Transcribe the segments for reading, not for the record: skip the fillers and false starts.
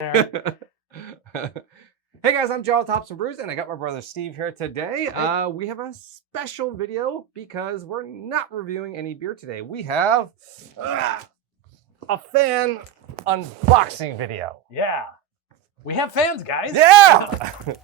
Hey guys, I'm Joe Tops and Brews, and I got my brother Steve here today. We have a special video because we're not reviewing any beer today. We have a fan unboxing video. Yeah. We have fans, guys. Yeah!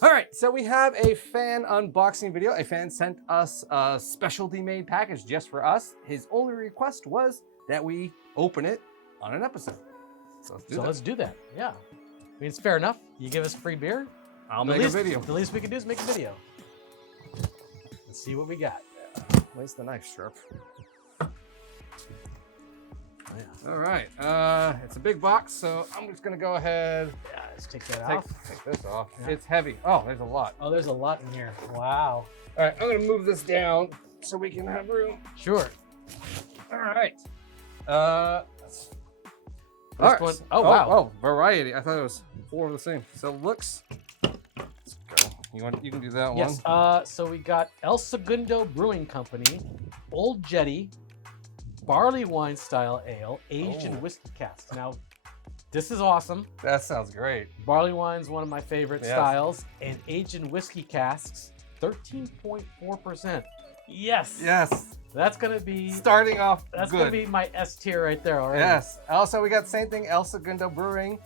All right, so we have a fan unboxing video. A fan sent us a specialty made package just for us. His only request was that we open it on an episode. So let's do that. Yeah. I mean, it's fair enough. You give us free beer. I'll make a video. The least we can do is make a video. Let's see what we got. Where's the knife strip? Oh, yeah. All right, it's a big box, so I'm just gonna go ahead. Yeah, let's take that off. Take this off. Yeah. It's heavy. Oh, there's a lot. Oh, there's a lot in here. Wow. All right, I'm gonna move this down so we can have room. Sure. All right. First one. Oh, wow. Oh, variety. I thought it was 4 of the same. So it looks. Let's go. You can do that one. Yes. So we got El Segundo Brewing Company, Old Jetty, barley wine style ale, aged in whiskey casks. Now, this is awesome. That sounds great. Barley wine's one of my favorite Yes. styles, and aged in whiskey casks, 13.4%. Yes. Yes. That's gonna be Starting off That's good. gonna be my S tier right there already. Yes. Also, we got the same thing, El Segundo Brewing.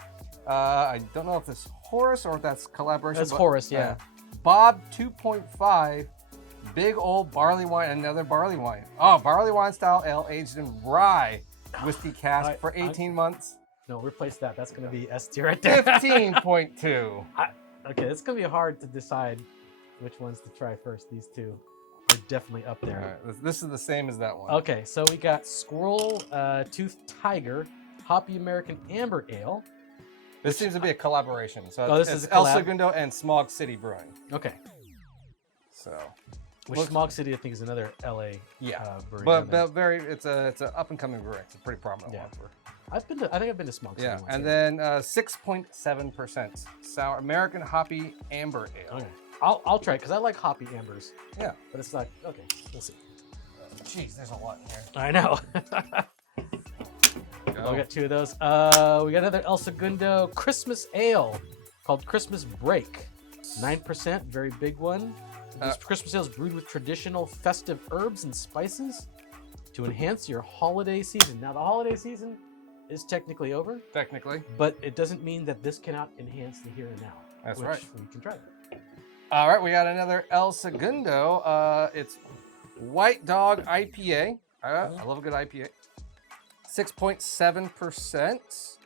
I don't know if it's Horace or if that's collaboration. That's Horace, yeah. Bob 2.5, big old barley wine, another barley wine. Oh, barley wine style ale aged in rye whiskey cask for 18 months. No, replace that. That's gonna be S tier right there. 15.2. Okay, it's gonna be hard to decide which ones to try first. These two are definitely up there. All right, this is the same as that one. Okay, so we got Squirrel Tooth Tiger Hoppy American Amber Ale. This seems to be a collaboration. So Oh, this it's is a El collab? Segundo and Smog City Brewing. Okay. So Which looks- Smog City I think is another LA brewery. but down there. very it's a up and coming brewery. It's a pretty prominent Yeah. one. I think I've been to Smog City. Yeah, once, and then 6.7% sour American hoppy amber ale. Okay. I'll try it because I like hoppy ambers. Yeah. But it's not okay. We'll see. Jeez, there's a lot in here. I know. Go. We got 2 of those. We got another El Segundo Christmas Ale called Christmas Break. 9%, very big one. This Christmas ale is brewed with traditional festive herbs and spices to enhance your holiday season. Now, the holiday season is technically over, Technically. but it doesn't mean that this cannot enhance the here and now. That's which right. We can try that. All right, we got another El Segundo. It's White Dog IPA. I love a good IPA. 6.7%.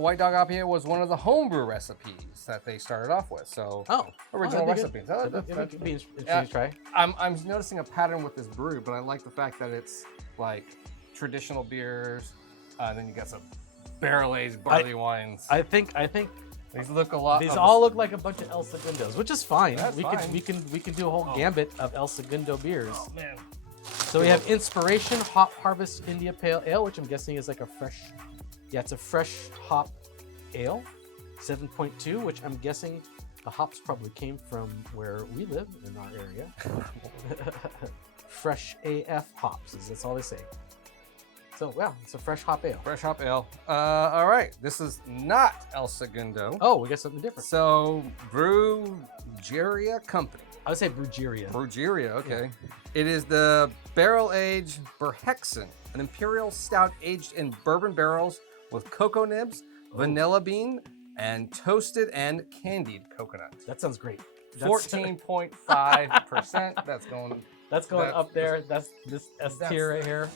White Dog IPA was one of the homebrew recipes that they started off with. So original recipes. That'd be interesting Yeah. to try. I'm noticing a pattern with this brew, but I like the fact that it's like traditional beers. Then you got some barrel-aged barley wines. I think These look a lot. these all look like a bunch of El Segundos, which is fine. That's we fine. can do a whole gambit of El Segundo beers. Oh man. So we have Inspiration Hop Harvest India Pale Ale, which I'm guessing is like a fresh, it's a fresh hop ale. 7.2, which I'm guessing the hops probably came from where we live in our area. Fresh AF hops, that's all they say. So, well, it's a fresh hop ale. Fresh hop ale. All right. This is not El Segundo. Oh, we got something different. So, Brewgeria Company. I would say Brewgeria. Brewgeria, okay. It is the barrel-aged Berhexen, an imperial stout aged in bourbon barrels with cocoa nibs, vanilla bean, and toasted and candied coconut. That sounds great. 14.5%. That's going up there. That's this S tier right here.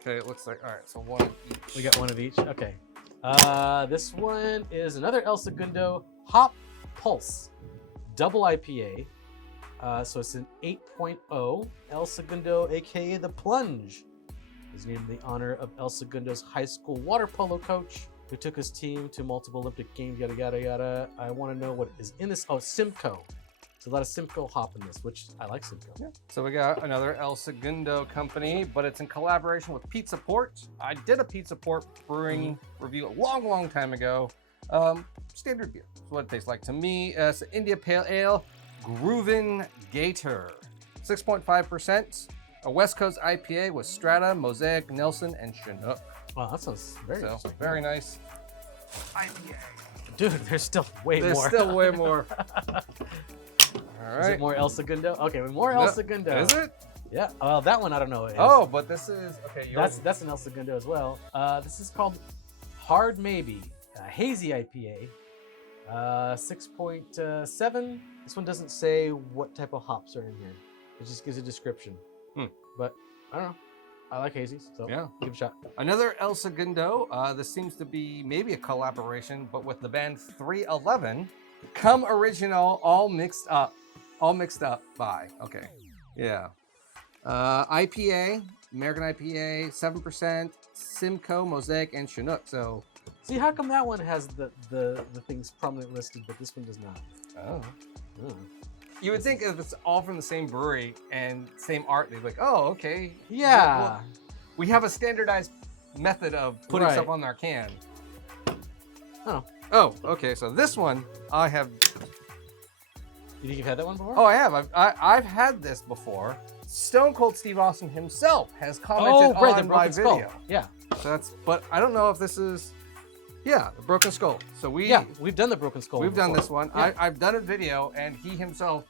Okay, it looks like, all right, so one of each. We got one of each. Okay. This one is another El Segundo Hop Pulse Double IPA. So it's an 8.0. El Segundo, aka the Plunge, is named in the honor of El Segundo's high school water polo coach who took his team to multiple Olympic games, yada, yada, yada. I want to know what is in this. Oh, Simcoe. There's a lot of Simcoe hop in this, which I like Simcoe. Yeah. So we got another El Segundo company, but it's in collaboration with Pizza Port. I did a Pizza Port brewing review a long time ago. Standard beer is what it tastes like to me. It's India Pale Ale, Groovin Gator, 6.5%. A West Coast IPA with Strata, Mosaic, Nelson, and Chinook. Wow, that sounds very interesting. Very nice IPA. Dude, there's still way more. There's still way more. All right. Is it more El Segundo? Okay, more El Segundo. Is it? Yeah. Well, that one I don't know. Oh, but this is okay. That's an El Segundo as well. This is called Hard Maybe, a hazy IPA. 6.7. This one doesn't say what type of hops are in here. It just gives a description. But I don't know. I like hazies, so yeah, give it a shot. Another El Segundo. This seems to be maybe a collaboration, but with the band 311. Come original, all mixed up by. Okay, yeah. IPA, American IPA, 7%. Simcoe, Mosaic, and Chinook. So, see, how come that one has the things prominently listed, but this one does not? Oh. You would think if it's all from the same brewery and same art, they'd be like, oh, okay. Yeah. We have a standardized method of putting stuff on our can. Oh. Oh, okay. So this one, I have. You think you've had that one before? Oh, I have. I've had this before. Stone Cold Steve Austin himself has commented on my video. Skull. Yeah. So that's. But I don't know if this is. Yeah, the Broken Skull. So we've done the Broken Skull. We've done this one. Yeah. I've done a video, and he himself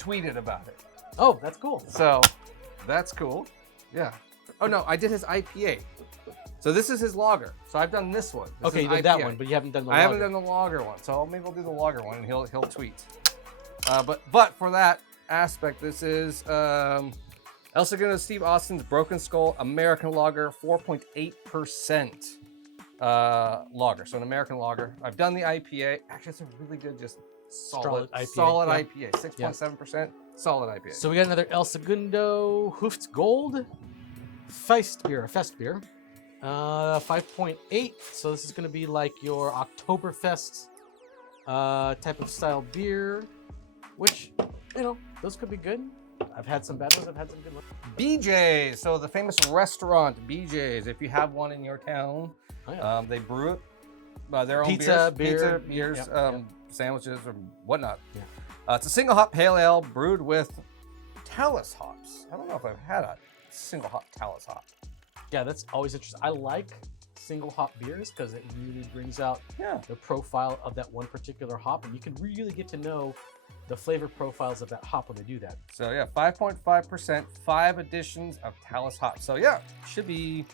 tweeted about it. Oh, that's cool. So that's cool. Yeah. Oh no, I did his IPA. So this is his lager. So I've done this one. Okay, you did that one, but you haven't done the lager. I haven't done the lager one. So maybe I'll do the lager one, and he'll tweet. But for that aspect, this is El Segundo Steve Austin's Broken Skull American Lager, 4.8%. Lager, so an American lager. I've done the IPA. Actually, it's a really good, just solid IPA. 6.7%, solid IPA. So we got another El Segundo Hoofed Gold Fest beer. 5.8. So this is going to be like your Oktoberfest type of style beer, which, those could be good. I've had some bad ones. I've had some good ones. BJ's. So the famous restaurant BJ's. If you have one in your town. Oh, yeah. They brew it by their own pizza, beers, sandwiches, or whatnot. Yeah. It's a single hop pale ale brewed with Talus hops. I don't know if I've had a single hop Talus hop. Yeah, that's always interesting. I like single hop beers because it really brings out the profile of that one particular hop, and you can really get to know the flavor profiles of that hop when they do that. So yeah, 5.5%, 5 additions of Talus hops. So yeah, should be.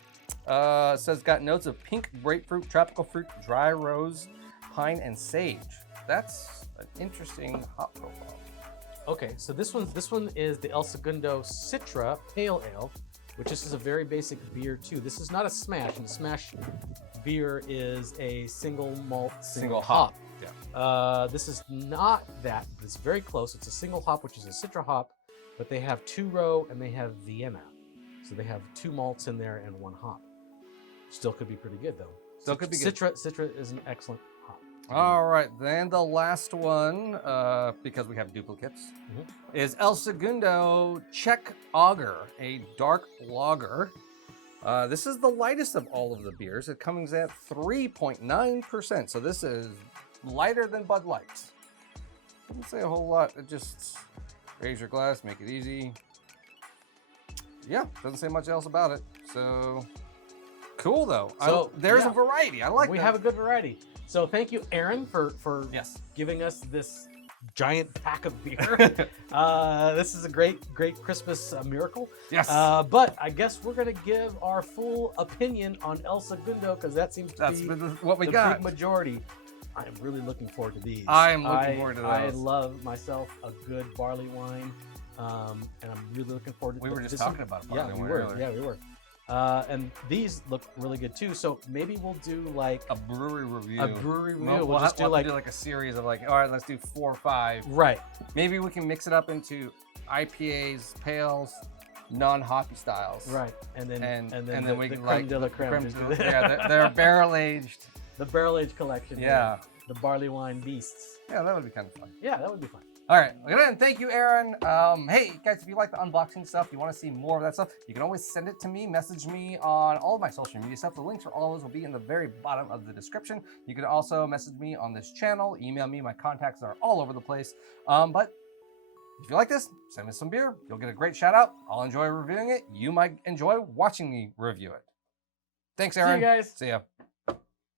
It says got notes of pink grapefruit, tropical fruit, dry rose, pine, and sage. That's an interesting hop profile. Okay, so this one is the El Segundo Citra Pale Ale, which is a very basic beer too. This is not a smash, and a smash beer is a single malt, single hop. Yeah. This is not that, but it's very close. It's a single hop, which is a Citra hop, but they have 2-row and they have Vienna. So they have 2 malts in there and 1 hop. Still could be pretty good though. Still could be good. Citra is an excellent hop. All right, then the last one, because we have duplicates, is El Segundo Czech Auger, a dark lager. This is the lightest of all of the beers. It comes at 3.9%. So this is lighter than Bud Light. Doesn't say a whole lot. It just raise your glass, make it easy. Yeah, doesn't say much else about it. So cool though. So there's a variety. I like that. We have a good variety. So thank you, Aaron, for giving us this giant pack of beer. This is a great Christmas miracle. Yes. But I guess we're gonna give our full opinion on El Segundo because that seems to be what we got. Big majority. I am really looking forward to these. I am looking forward to those. I love myself a good barley wine. And I'm really looking forward to. We were just talking about barley wine earlier. Yeah, we were. And these look really good too. So maybe we'll do like a brewery review. We'll just do like a series of like, all right, let's do 4 or 5. Right. Maybe we can mix it up into IPAs, pales, non-hoppy styles. Right. And then we the can creme de la creme. Yeah, they're barrel aged. The barrel aged collection. Yeah. The barley wine beasts. Yeah, that would be kind of fun. Yeah, that would be fun. All right, again, thank you, Aaron. Hey, guys, if you like the unboxing stuff, you want to see more of that stuff, you can always send it to me, message me on all of my social media stuff. The links for all of those will be in the very bottom of the description. You can also message me on this channel, email me. My contacts are all over the place. But If you like this, send me some beer. You'll get a great shout out. I'll enjoy reviewing it. You might enjoy watching me review it. Thanks, Aaron. See you guys. See ya.